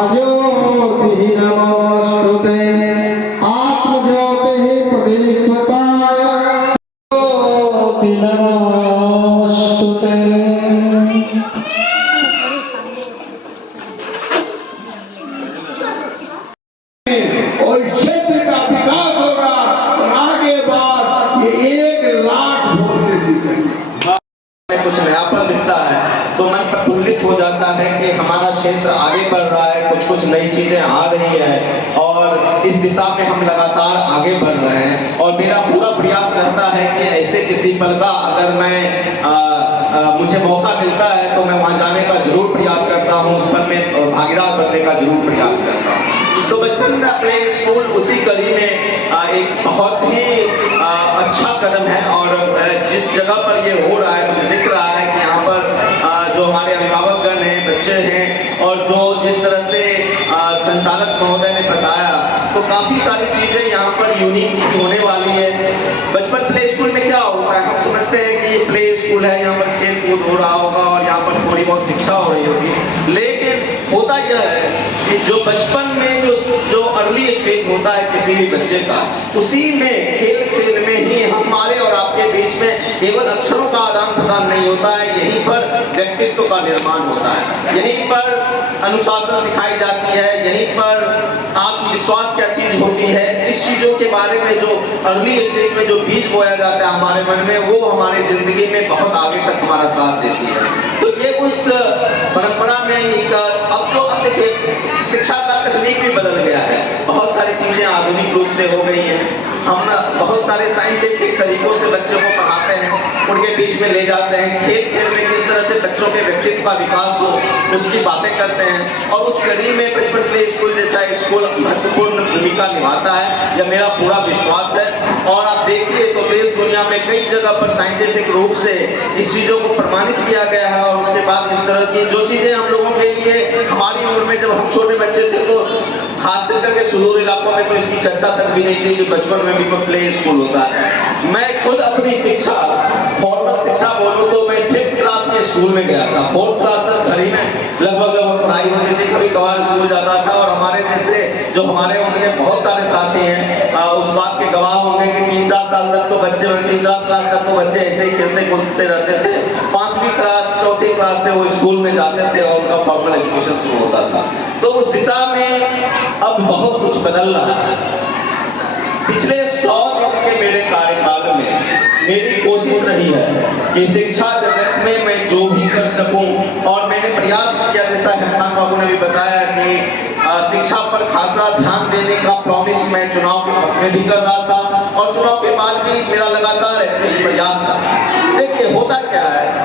ज्योतिः नमोस्तुते आत्मज्योतिः प्रदीप्ताय ज्योति नमोस्तुते। और क्षेत्र का विकास होगा और आगे बाद ये 1 लाख वोट से जीतेंगे। कुछ नयापन दिखता है तो मन प्रफुल्लित हो जाता है कि हमारा क्षेत्र आगे बढ़ रहा है, कुछ कुछ नई चीजें आ रही है और इस दिशा में हम लगातार आगे बढ़ रहे हैं। और मेरा पूरा प्रयास रहता है कि ऐसे किसी पल का अगर मुझे मौका मिलता है तो मैं वहां जाने का जरूर प्रयास करता हूँ, उस पल में भागीदार बनने का जरूर प्रयास करता हूँ। तो बचपन में प्ले स्कूल उसी कड़ी में एक बहुत ही अच्छा कदम है और जिस जगह पर ये हो रहा है मुझे दिख रहा है कि यहाँ पर जो हमारे अभिभावकगण हैं, बच्चे हैं और जो जिस तरह से संचालक महोदय ने बताया तो काफी सारी चीजें यहाँ पर यूनिक होने वाली है। बचपन प्ले स्कूल में क्या होता है, हम समझते हैं कि ये प्ले स्कूल है, यहाँ पर खेल कूद हो रहा होगा और यहाँ पर थोड़ी बहुत शिक्षा हो रही होगी, लेकिन होता यह है कि जो बचपन में जो अर्ली स्टेज होता है किसी भी बच्चे का, उसी में खेल खेल में ही हमारे और आपके बीच में केवल अक्षरों का आदान प्रदान नहीं होता है, यहीं पर व्यक्तित्व का निर्माण होता है, यहीं पर अनुशासन सिखाई जाती है, यहीं पर आत्मविश्वास क्या चीज होती है, इस चीजों के बारे में जो अर्ली स्टेज में जो बीज बोया जाता है हमारे मन में, वो हमारी जिंदगी में बहुत आगे तक हमारा साथ देती है। तो ये उस परंपरा में एक अब देखिए शिक्षा का तकनीक भी बदल गया है, बहुत सारी चीजें आधुनिक रूप से हो गई हैं, हम बहुत सारे साइंटिफिक तरीकों से बच्चों को पढ़ाते हैं, उनके बीच में ले जाते हैं, खेल खेल में किस तरह से बच्चों के व्यक्तित्व का विकास हो उसकी बातें करते हैं और उस कड़ी में बचपन प्ले स्कूल जैसा स्कूल महत्वपूर्ण भूमिका निभाता है, यह मेरा पूरा विश्वास है। और आप देखिए तो देश दुनिया में कई जगह पर साइंटिफिक रूप से इस चीजों को प्रमाणित किया गया है और उसके बाद इस तरह की जो चीजें हम लोगों के लिए हमारी उम्र में जब हम छोटे बच्चे थे तो खास करके सुदूर इलाकों में तो इसकी चर्चा तक भी नहीं थी कि बचपन में भी कोई प्ले स्कूल होता है। मैं खुद अपनी शिक्षा फॉर्मल शिक्षा बोलूँ तो मैं 5th क्लास में स्कूल में गया था, 4th क्लास तक घर ही में लगभग पढ़ाई होती थी, कभी कभार स्कूल जाता था और हमारे जैसे जो हमारे उम्र के बहुत सारे साथी हैं उस बात के गवाह होंगे कि 3-4 साल तक तो बच्चे 3-4 क्लास तक तो बच्चे ऐसे ही खेलते कूदते रहते थे, 5वीं क्लास 4थी क्लास से वो स्कूल में जाते थे और उनका फॉर्मल एजुकेशन शुरू होता था। तो उस दिशा में अब बहुत कुछ बदल रहा है। पिछले 100 दिन के मेरे कार्यकाल में मेरी कोशिश रही है कि शिक्षा जगत में मैं जो भी कर सकूं और मैंने प्रयास किया, जैसा हेमकांत बाबू ने भी बताया कि शिक्षा पर खासा ध्यान देने का प्रॉमिस मैं चुनाव के वक्त में भी कर रहा था और चुनाव के बाद भी मेरा लगातार प्रयास था। देखिए होता क्या है